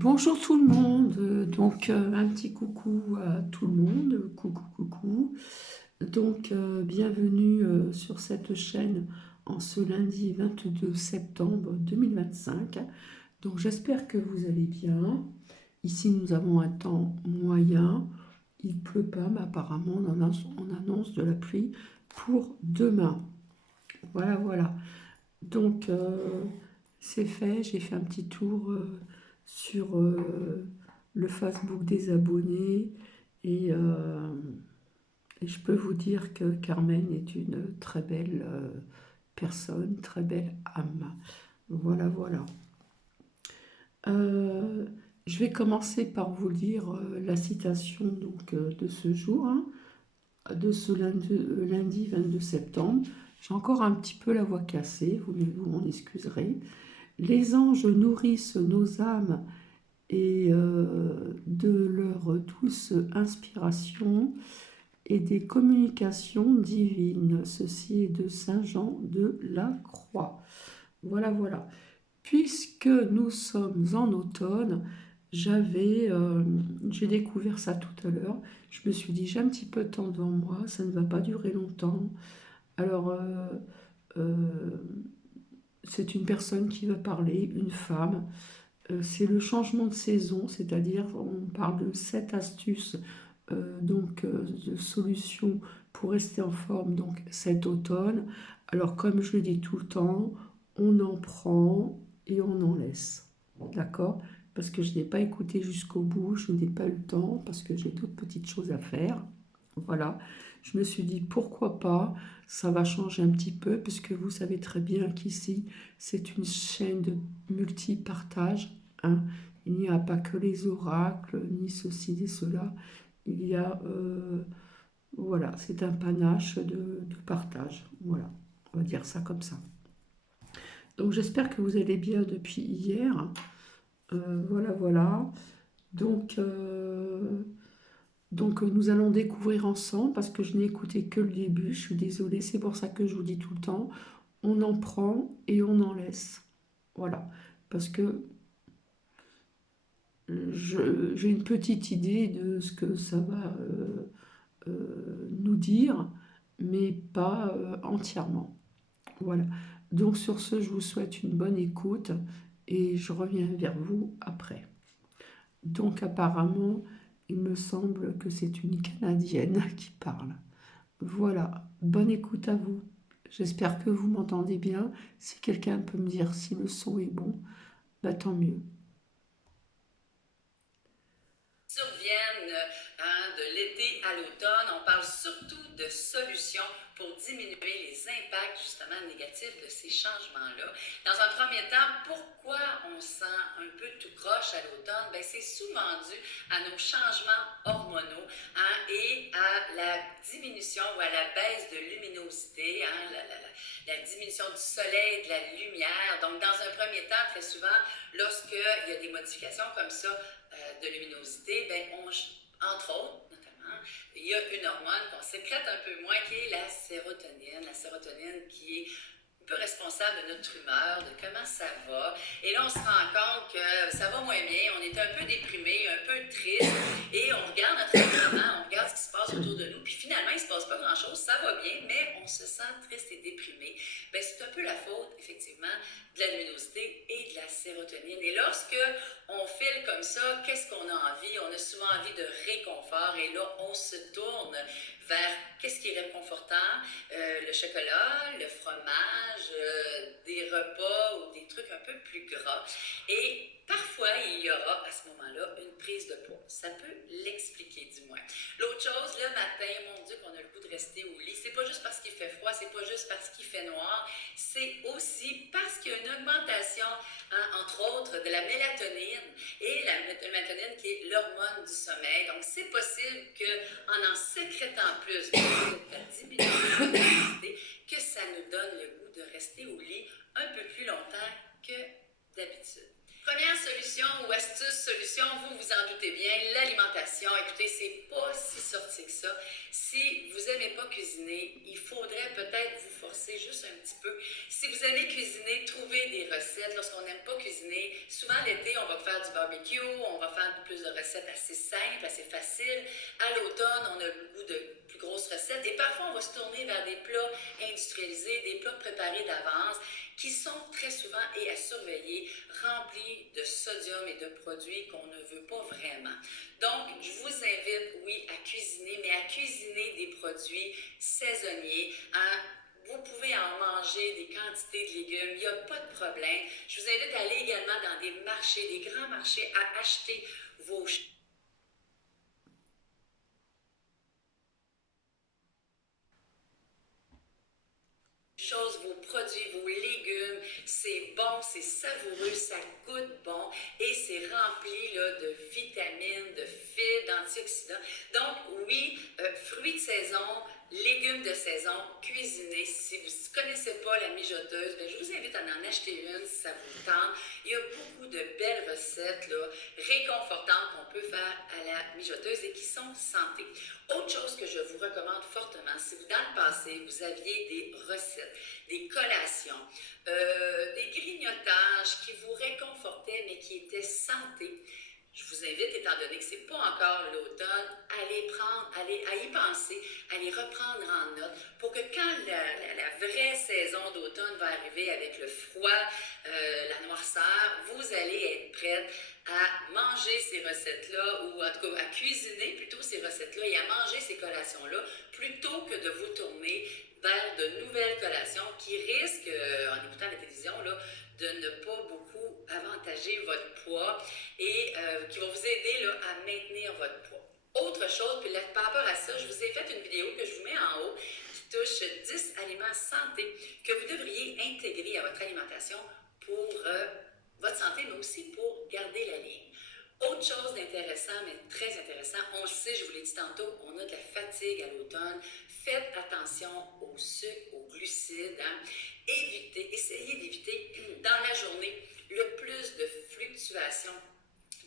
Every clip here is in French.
Bonjour tout le monde, un petit coucou à tout le monde, coucou coucou. Bienvenue sur cette chaîne en ce lundi 22 septembre 2025. Donc j'espère que vous allez bien. Ici nous avons un temps moyen, il ne pleut pas mais apparemment on annonce de la pluie pour demain. Voilà, voilà. Donc c'est fait, j'ai fait un petit tour sur le Facebook des abonnés et, euh, et je peux vous dire que Carmen est une très belle personne, très belle âme. Voilà, voilà. Euh, je vais commencer par vous lire la citation de ce jour, hein, de ce lundi 22 septembre. J'ai encore un petit peu la voix cassée, vous m'en excuserez. Les anges nourrissent nos âmes et de leur douce inspiration et des communications divines. Ceci est de Saint Jean de la Croix. Voilà, voilà. Puisque nous sommes en automne, j'ai découvert ça tout à l'heure. Je me suis dit, j'ai un petit peu de temps devant moi, ça ne va pas durer longtemps. Alors, euh, c'est une personne qui va parler, une femme. C'est le changement de saison, c'est-à-dire on parle de 7 astuces, de solutions pour rester en forme donc cet automne. Alors comme je le dis tout le temps, on en prend et on en laisse, d'accord? Parce que je n'ai pas écouté jusqu'au bout, je n'ai pas eu le temps, parce que j'ai d'autres petites choses à faire. Voilà, je me suis dit pourquoi pas, ça va changer un petit peu, puisque vous savez très bien qu'ici, c'est une chaîne de multi-partage, hein. Il n'y a pas que les oracles, ni ceci, ni cela. Il y a, voilà, c'est un panache de partage. Voilà, on va dire ça comme ça. Donc j'espère que vous allez bien depuis hier. Voilà, voilà. Donc, euh, nous allons découvrir ensemble, parce que je n'ai écouté que le début, je suis désolée, c'est pour ça que je vous dis tout le temps, on en prend et on en laisse. Voilà, parce que j'ai une petite idée de ce que ça va nous dire, mais pas entièrement. Voilà. Donc sur ce, je vous souhaite une bonne écoute et je reviens vers vous après. Donc apparemment, il me semble que c'est une Canadienne qui parle. Voilà, bonne écoute à vous. J'espère que vous m'entendez bien. Si quelqu'un peut me dire si le son est bon, bah tant mieux. Surviennent de l'été à l'automne. On parle surtout de solutions pour diminuer les impacts justement négatifs de ces changements-là. Dans un premier temps, pourquoi on sent un peu tout croche à l'automne? Ben, c'est souvent dû à nos changements hormonaux, et à la diminution ou à la baisse de luminosité, la diminution du soleil, de la lumière. Donc, dans un premier temps, très souvent, lorsqu'il y a des modifications comme ça, de luminosité, ben entre autres, notamment, il y a une hormone qu'on sécrète un peu moins qui est la sérotonine. La sérotonine qui est un peu responsable de notre humeur, de comment ça va. Et là, on se rend compte que ça va moins bien, on est un peu déprimé, un peu triste, et on regarde notre environnement, on regarde ce qui se passe autour de nous, puis finalement, il ne se passe pas grand-chose, ça va bien, mais on se sent triste et déprimé. Ben, c'est un peu la faute, effectivement, de la luminosité et de la sérotonine. Et lorsque on file comme ça, qu'est-ce qu'on a envie? On a souvent envie de réconfort, et là, on se tourne vers qu'est-ce qui est réconfortant, le chocolat, le fromage, des repas ou des trucs un peu plus gras. Et parfois, il y aura à ce moment-là une prise de poids. Ça peut l'expliquer, du moins. L'autre chose, le matin, mon Dieu, qu'on a le goût de rester au lit. C'est pas juste parce qu'il fait froid, c'est pas juste parce qu'il fait noir, c'est aussi parce qu'il y a une augmentation, entre autres, de la mélatonine, et la mélatonine qui est l'hormone du sommeil. Donc, c'est possible qu'en sécrétant plus, la diminution de l'intensité, que ça nous donne le goût de rester au lit un peu plus longtemps que d'habitude. Première solution ou astuce, solution, vous vous en doutez bien, l'alimentation. Écoutez, c'est pas si sorti que ça. Si vous aimez pas cuisiner, il faudrait peut-être vous forcer juste un petit peu. Si vous aimez cuisiner, trouvez des recettes. Lorsqu'on n'aime pas cuisiner, Souvent, l'été, on va faire du barbecue, on va faire plus de recettes assez simples, assez faciles. À l'automne, on a le goût de plus grosses recettes. Et parfois, on va se tourner vers des plats industrialisés, des plats préparés d'avance, qui sont très souvent, et à surveiller, remplis de sodium et de produits qu'on ne veut pas vraiment. Donc, je vous invite, oui, à cuisiner, mais à cuisiner des produits saisonniers, hein. Vous pouvez en manger des quantités de légumes, il n'y a pas de problème. Je vous invite à aller également dans des marchés, des grands marchés, à acheter vos choses, vos produits, vos légumes. C'est bon, c'est savoureux, ça goûte bon et c'est rempli là, de vitamines, de fibres, d'antioxydants. Donc oui, fruits de saison, légumes de saison, cuisinés. Si vous ne connaissez pas la mijoteuse, bien, je vous invite à en acheter une si ça vous tente. Il y a beaucoup de belles recettes là, réconfortantes qu'on peut faire à la mijoteuse et qui sont santé. Autre chose que je vous recommande fortement, si dans le passé, vous aviez des recettes, des collations, des grignotages qui vous réconfortaient mais qui étaient santé, je vous invite, étant donné que ce n'est pas encore l'automne, à y penser, à les reprendre en note pour que quand la vraie saison d'automne va arriver avec le froid, la noirceur, vous allez être prête à manger ces recettes-là ou en tout cas à cuisiner plutôt ces recettes-là et à manger ces collations-là plutôt que de vous tourner vers de nouvelles collations qui risquent, en écoutant la télévision, là, de ne pas beaucoup avantager votre poids et qui vont vous aider là, à maintenir votre poids. Autre chose, puis là, par rapport à ça, je vous ai fait une vidéo que je vous mets en haut qui touche 10 aliments santé que vous devriez intégrer à votre alimentation pour votre santé, mais aussi pour garder la ligne. Autre chose d'intéressant, mais très intéressant, on le sait, je vous l'ai dit tantôt, on a de la fatigue à l'automne. Faites attention au sucre, aux glucides. Hein. Essayez d'éviter dans la journée le plus de fluctuations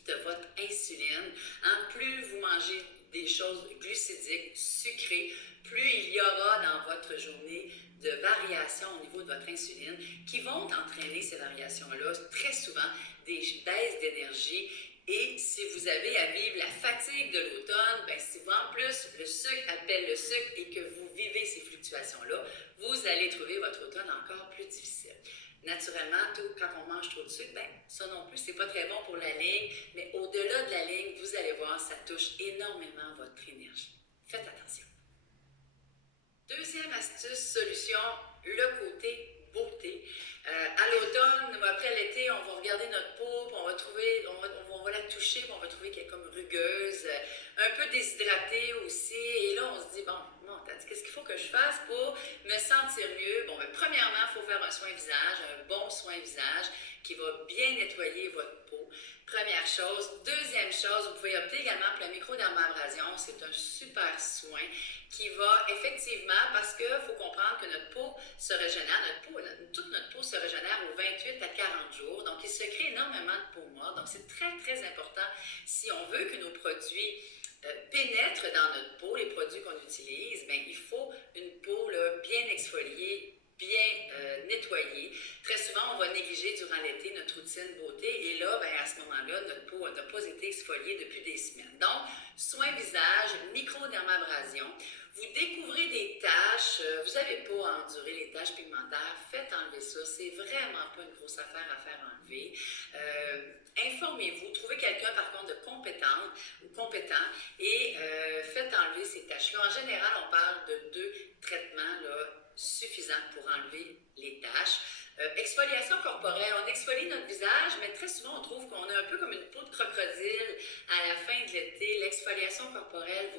de votre insuline. Hein. Plus vous mangez des choses glucidiques, sucrées, plus il y aura dans votre journée de variations au niveau de votre insuline qui vont entraîner ces variations-là, très souvent des baisses d'énergie. Et si vous avez à vivre la fatigue de l'automne, bien, si vous, en plus, le sucre appelle le sucre et que vous vivez ces fluctuations-là, vous allez trouver votre automne encore plus difficile. Naturellement, quand on mange trop de sucre, bien, ça non plus, c'est pas très bon pour la ligne, mais au-delà de la ligne, vous allez voir, ça touche énormément votre énergie. Faites attention. Deuxième astuce, solution, le côté beauté. À l'automne ou après l'été, on va regarder notre peau, puis on va la toucher, puis on va trouver qu'elle est comme rugueuse, un peu déshydratée aussi. Et là, on se dit, bon, qu'est-ce qu'il faut que je fasse pour me sentir mieux? Bon, premièrement, il faut faire un soin visage, un bon soin visage qui va bien nettoyer votre peau. Première chose. Deuxième chose, vous pouvez opter également pour la microdermabrasion. C'est un super soin qui va effectivement, parce qu'il faut comprendre que notre peau se régénère, toute notre peau se régénère aux 28 à 40 jours. Donc, il se crée énormément de peau morte. Donc, c'est très, très important si on veut que nos produits pénètrent dans notre peau, les produits qu'on utilise, bien, il faut une peau là, bien exfoliée, bien nettoyée. Très souvent, on va négliger durant l'été notre routine beauté et là, bien, à ce moment-là, notre peau n'a pas été exfoliée depuis des semaines. Donc, soin visage, microdermabrasion. Vous découvrez des taches, vous n'avez pas à endurer les taches pigmentaires, faites enlever ça, c'est vraiment pas une grosse affaire à faire enlever. Informez-vous, trouvez quelqu'un par contre de compétent et faites enlever ces taches-là. En général, on parle de 2 traitements là, suffisants pour enlever les taches. Exfoliation corporelle, on exfolie notre visage, mais très souvent on trouve qu'on a un peu comme une peau de crocodile à la fin de l'été. L'exfoliation corporelle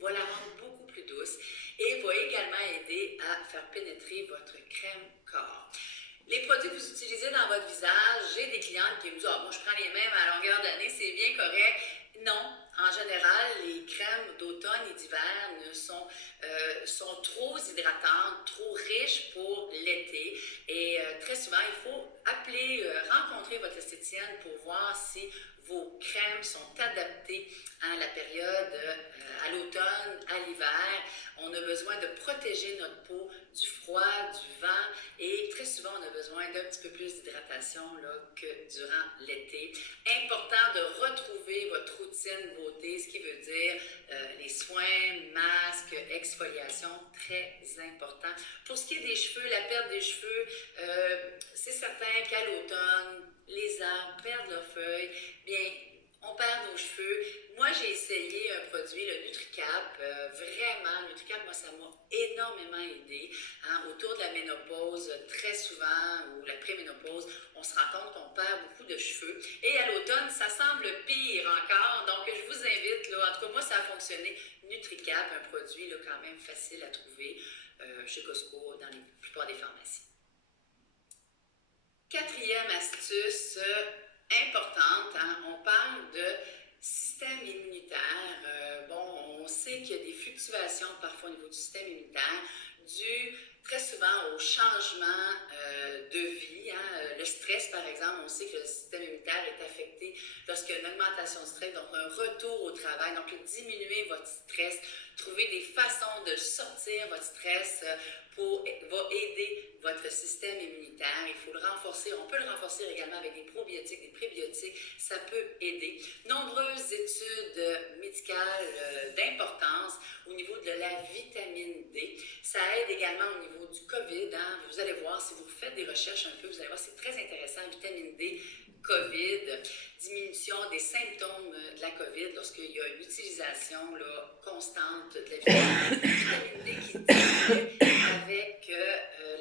va la rendre beaucoup plus douce et va également aider à faire pénétrer votre crème corps. Les produits que vous utilisez dans votre visage, j'ai des clientes qui me disent « Ah, moi je prends les mêmes à longueur d'année, c'est bien correct ». Non, en général, les crèmes d'automne et d'hiver sont trop hydratantes, trop riches pour l'été. Et très souvent, il faut rencontrer votre esthéticienne pour voir si vos crèmes sont adaptées à la période, à l'automne, à l'hiver. On a besoin de protéger notre peau du froid, du vent et très souvent on a besoin d'un petit peu plus d'hydratation que durant l'été. Important de retrouver votre routine beauté, ce qui veut dire les soins, masques, exfoliation, très important. Pour ce qui est des cheveux, la perte des cheveux, c'est certain qu'à l'automne, les arbres perdent leurs feuilles, bien, on perd nos cheveux. Moi, j'ai essayé un produit, le NutriCap, vraiment, NutriCap, moi, ça m'a énormément aidé. Hein, autour de la ménopause, très souvent, ou la préménopause, on se rend compte qu'on perd beaucoup de cheveux. Et à l'automne, ça semble pire encore, donc je vous invite, là, en tout cas, moi, ça a fonctionné. NutriCap, un produit là, quand même facile à trouver chez Costco, dans la plupart des pharmacies. Quatrième astuce importante, hein, on parle de système immunitaire. Bon, on sait qu'il y a des fluctuations parfois au niveau du système immunitaire dues très souvent au changement de vie. Hein. Le stress, par exemple, on sait que le système immunitaire est affecté lorsqu'il y a une augmentation de stress, donc un retour au travail. Donc, diminuer votre stress, trouver des façons de sortir votre stress va aider votre système immunitaire. Il faut le renforcer. On peut le renforcer également avec des probiotiques, des prébiotiques. Ça peut aider. Nombreuses études médicales d'importance au niveau de la vitamine D. Ça aide également au niveau du COVID. Hein. Vous allez voir, si vous faites des recherches un peu, vous allez voir, c'est très intéressant. Vitamine D, COVID, diminution des symptômes de la COVID lorsqu'il y a une utilisation là, constante de la vitamine D qui diminue avec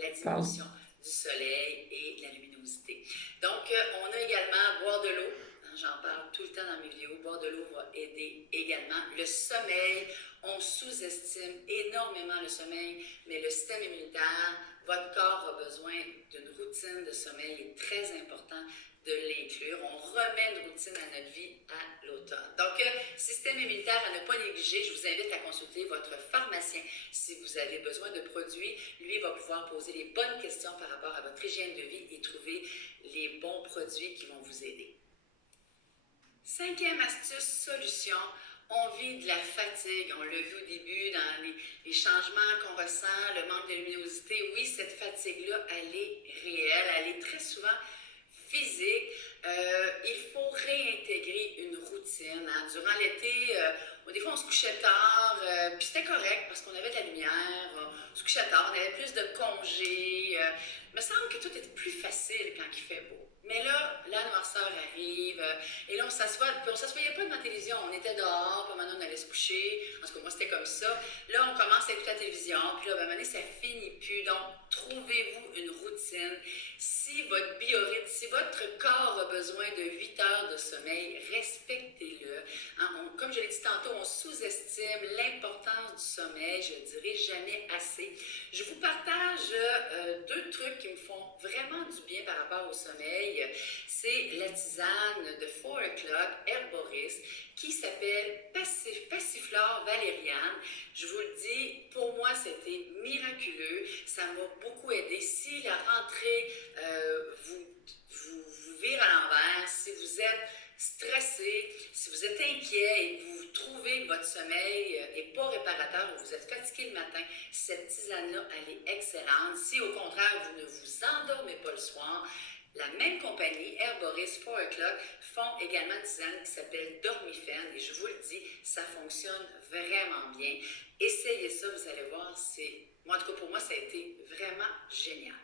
la diminution du soleil et la luminosité. Donc, on a également boire de l'eau. J'en parle tout le temps dans mes vidéos. Boire de l'eau va aider également. Le sommeil, on sous-estime énormément le sommeil, mais le système immunitaire, votre corps a besoin d'une routine de sommeil. Il est très important de l'inclure. On remet une routine à notre vie à l'automne. Donc, système immunitaire à ne pas négliger. Je vous invite à consulter votre pharmacien si vous avez besoin de produits. Lui va pouvoir poser les bonnes questions par rapport à votre hygiène de vie et trouver les bons produits qui vont vous aider. Cinquième astuce, solution. On vit de la fatigue. On l'a vu au début dans les changements qu'on ressent, le manque de luminosité. Oui, cette fatigue-là, elle est réelle. Elle est très souvent physique. Il faut réintégrer une routine. Hein. Durant l'été, des fois on se couchait tard, puis c'était correct parce qu'on avait de la lumière, on se couchait tard, on avait plus de congés. Il me semble que tout était plus facile quand il fait beau. Mais là, la noirceur arrive, et là on s'assoit, puis on s'assoyait pas devant la télévision, on était dehors, puis maintenant on allait se coucher, en tout cas moi c'était comme ça. Là on commence à écouter la télévision, puis là à un moment donné ça finit plus, donc trouvez-vous une routine. Si votre biorhythme, si votre corps a besoin de 8 heures de sommeil, respectez-le. Hein, comme je l'ai dit tantôt, on sous-estime l'importance du sommeil, je ne dirai jamais assez. Je vous partage deux trucs qui me font vraiment du bien par rapport au sommeil. C'est la tisane de 4 O'Clock Herboris qui s'appelle Passiflore Valériane. Je vous le dis, pour moi, c'était miraculeux. Ça m'a beaucoup aidé. Si la rentrée vous vire à l'envers, si vous êtes stressé, si vous êtes inquiet et que vous trouvez que votre sommeil n'est pas réparateur ou vous êtes fatigué le matin, cette tisane-là, elle est excellente. Si au contraire, vous ne vous endormez pas le soir, la même compagnie, Herboris 4 O'Clock, font également une tisane qui s'appelle Dormifène et je vous le dis, ça fonctionne vraiment bien. Essayez ça, vous allez voir, moi, en tout cas pour moi, ça a été vraiment génial.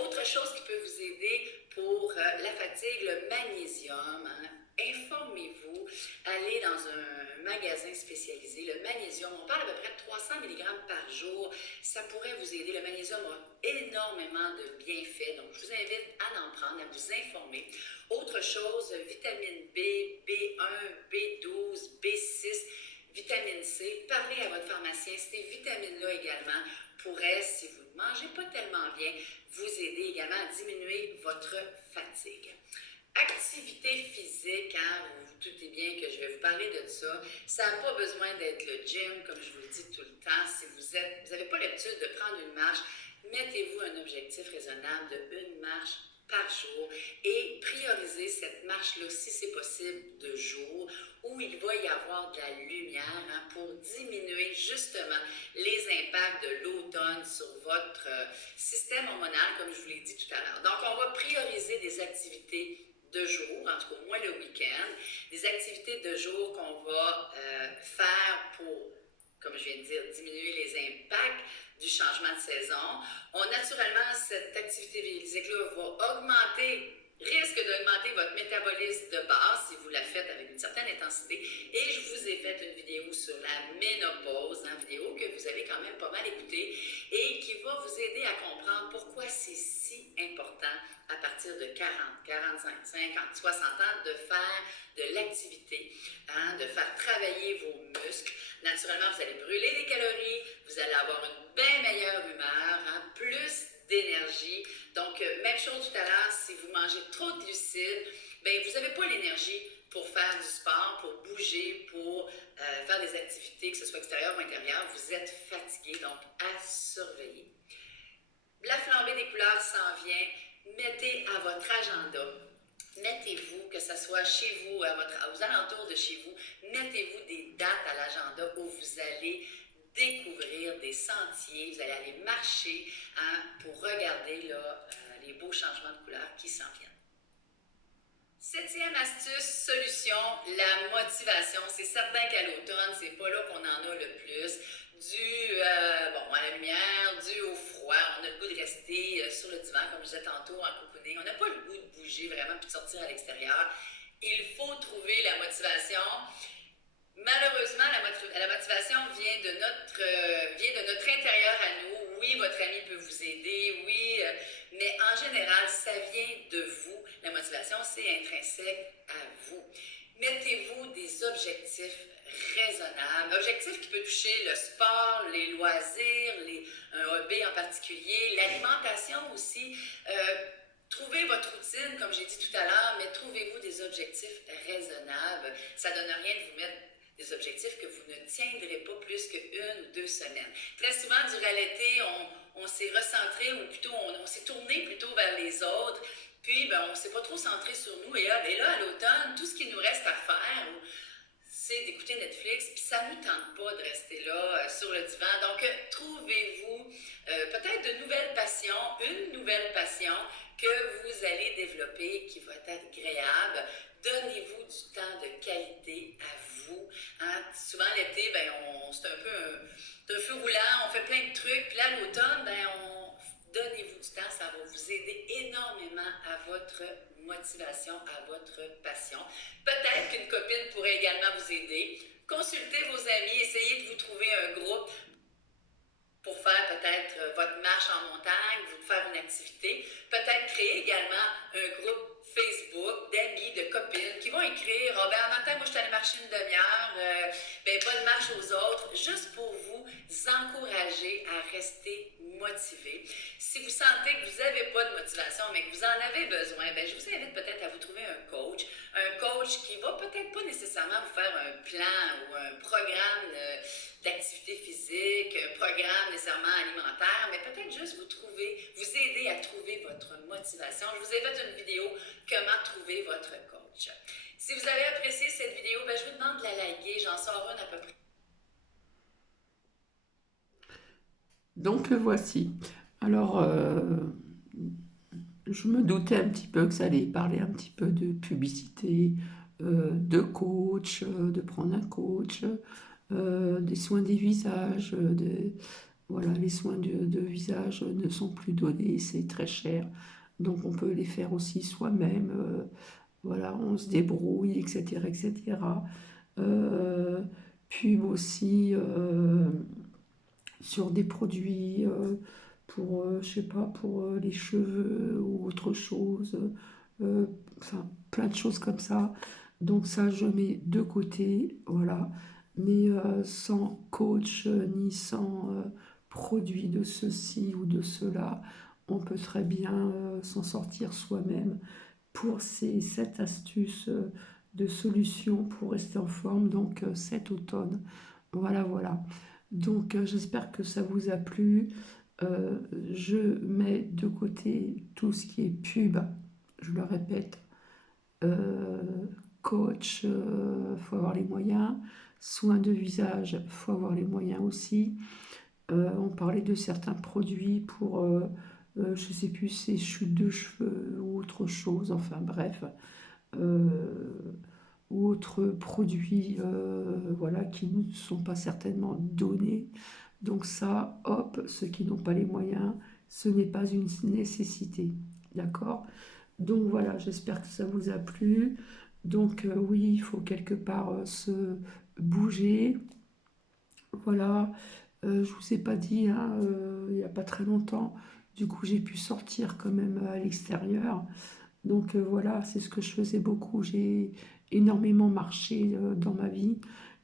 Autre chose qui peut vous aider pour la fatigue, le magnésium. Hein. Informez-vous, allez dans un magasin spécialisé. Le magnésium, on parle à peu près de 300 mg par jour. Ça pourrait vous aider. Le magnésium a énormément de bienfaits. Donc, je vous invite à en prendre, à vous informer. Autre chose, vitamine B, B1, B12, B6, vitamine C. Parlez à votre pharmacien. Ces vitamines-là également pourraient, si vous ne mangez pas tellement bien, vous aider également à diminuer votre fatigue. Activité physique, hein, vous vous doutez bien que je vais vous parler de ça. Ça n'a pas besoin d'être le gym, comme je vous le dis tout le temps. Si vous n'avez pas l'habitude de prendre une marche, mettez-vous un objectif raisonnable de une marche par jour et prioriser cette marche-là, si c'est possible, de jour, où il va y avoir de la lumière pour diminuer justement les impacts de l'automne sur votre système hormonal, comme je vous l'ai dit tout à l'heure. Donc, on va prioriser des activités de jour, en tout cas moi le week-end, des activités de jour qu'on va faire pour, comme je viens de dire, diminuer les impacts du changement de saison. Naturellement, cette activité physique-là va risque d'augmenter votre métabolisme de base si vous la faites avec une certaine intensité. Et je vous ai fait une vidéo sur la ménopause, une vidéo que vous avez quand même pas mal écoutée et qui va vous aider à comprendre pourquoi c'est si important à partir de 40, 45, 50, 60 ans de faire de l'activité, de faire travailler vos muscles. Naturellement, vous allez brûler des calories, vous allez avoir une bien meilleure humeur, plus d'énergie. Donc, même chose tout à l'heure, si vous mangez trop de glucides, bien, vous n'avez pas l'énergie pour faire du sport, pour bouger, pour faire des activités, que ce soit extérieures ou intérieures. Vous êtes fatigué, donc à surveiller. La flambée des couleurs s'en vient. Mettez à votre agenda. Mettez-vous, que ce soit chez vous, aux alentours de chez vous, mettez-vous des dates à l'agenda où vous allez découvrir des sentiers, vous allez aller marcher pour regarder là, les beaux changements de couleurs qui s'en viennent. Septième astuce, solution, la motivation. C'est certain qu'à l'automne, c'est pas là qu'on en a le plus. Dû à la lumière, dû au froid, on a le goût de rester sur le divan, comme je disais tantôt, en cocooning. On n'a pas le goût de bouger vraiment puis de sortir à l'extérieur. Il faut trouver la motivation. Malheureusement, la motivation vient de notre intérieur à nous. Oui, votre ami peut vous aider, oui, mais en général, ça vient de vous. La motivation, c'est intrinsèque à vous. Mettez-vous des objectifs raisonnables, objectifs qui peuvent toucher le sport, les loisirs, un hobby en particulier, l'alimentation aussi. Trouvez votre routine, comme j'ai dit tout à l'heure, mais trouvez-vous des objectifs raisonnables. Ça ne donne rien de vous mettre des objectifs que vous ne tiendrez pas plus qu'une ou 2 semaines. Très souvent, durant l'été, on s'est recentré, ou plutôt on s'est tourné plutôt vers les autres, puis on ne s'est pas trop centré sur nous. Et là, à l'automne, tout ce qu'il nous reste à faire, c'est d'écouter Netflix, puis ça ne nous tente pas de rester là sur le divan. Donc, trouvez-vous peut-être de nouvelles passions, une nouvelle passion que vous allez développer qui va être agréable. Donnez-vous du temps de qualité à vous. Souvent, l'été, c'est un feu roulant, on fait plein de trucs. Puis là, à l'automne, donnez-vous du temps, ça va vous aider énormément à votre motivation, à votre passion. Peut-être qu'une copine pourrait également vous aider. Consultez vos amis, essayez de vous trouver un groupe pour faire peut-être votre marche en montagne, vous faire une activité. Peut-être créer également un groupe Facebook d'amis, de copines qui vont écrire « un matin, moi je suis allée marcher une demi-heure, bonne marche aux autres », juste pour vous encourager à rester motivé. Si vous sentez que vous n'avez pas de motivation, mais que vous en avez besoin, je vous invite peut-être à vous trouver un coach qui va peut-être pas nécessairement vous faire un plan ou un programme d'activité physique, un programme nécessairement alimentaire, mais peut-être juste vous aider à trouver votre motivation. Je vous ai fait une vidéo « Comment trouver votre coach ». Si vous avez apprécié cette vidéo, je vous demande de la liker, j'en sors une à peu près. Donc le voici. Alors, je me doutais un petit peu que ça allait parler un petit peu de publicité, de coach, de prendre un coach, des soins des visages, voilà, les soins de visage ne sont plus donnés, c'est très cher, donc on peut les faire aussi soi-même, voilà, on se débrouille, etc., etc. Pub aussi sur des produits pour, je sais pas, pour les cheveux ou autre chose, enfin, plein de choses comme ça. Donc ça, je mets de côté, voilà, mais sans coach ni sans produit de ceci ou de cela, on peut très bien s'en sortir soi-même pour cette astuce de solution pour rester en forme, donc cet automne. Voilà, voilà. Donc j'espère que ça vous a plu. Je mets de côté tout ce qui est pub, je le répète, euh, coach, faut avoir les moyens, soins de visage, faut avoir les moyens aussi. On parlait de certains produits pour, je sais plus, ces chutes de cheveux ou autre chose, enfin bref, euh, ou autres produits, voilà, qui ne sont pas certainement donnés. Donc ça, hop, ceux qui n'ont pas les moyens, ce n'est pas une nécessité, d'accord? Donc voilà, j'espère que ça vous a plu. Donc oui, il faut quelque part se bouger. Voilà, je vous ai pas dit, hein, il n'y a pas très longtemps, du coup j'ai pu sortir quand même à l'extérieur. Donc voilà, c'est ce que je faisais beaucoup. J'ai énormément marché dans ma vie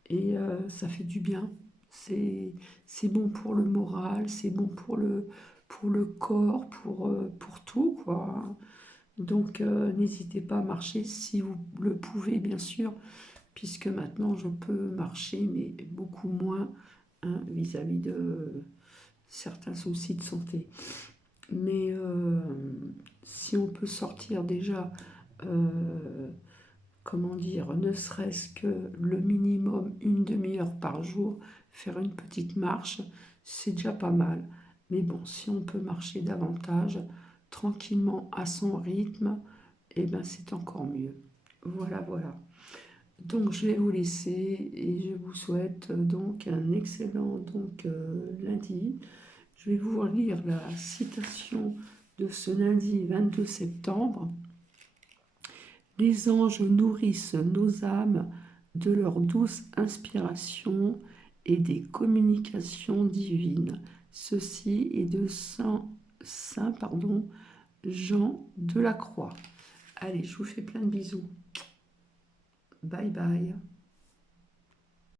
et ça fait du bien. C'est, c'est bon pour le moral, c'est bon pour le corps, pour tout, quoi. Donc n'hésitez pas à marcher si vous le pouvez, bien sûr, puisque maintenant je peux marcher, mais beaucoup moins, hein, vis-à-vis de certains soucis de santé. Mais si on peut sortir déjà, euh, comment dire, ne serait-ce que le minimum une demi-heure par jour, faire une petite marche, c'est déjà pas mal. Mais bon, si on peut marcher davantage, tranquillement, à son rythme, eh ben c'est encore mieux. Voilà, voilà. Donc je vais vous laisser et je vous souhaite donc un excellent lundi. Je vais vous lire la citation de ce lundi 22 septembre. Les anges nourrissent nos âmes de leur douce inspiration et des communications divines. Ceci est de Saint Jean de la Croix. Allez, je vous fais plein de bisous. Bye bye.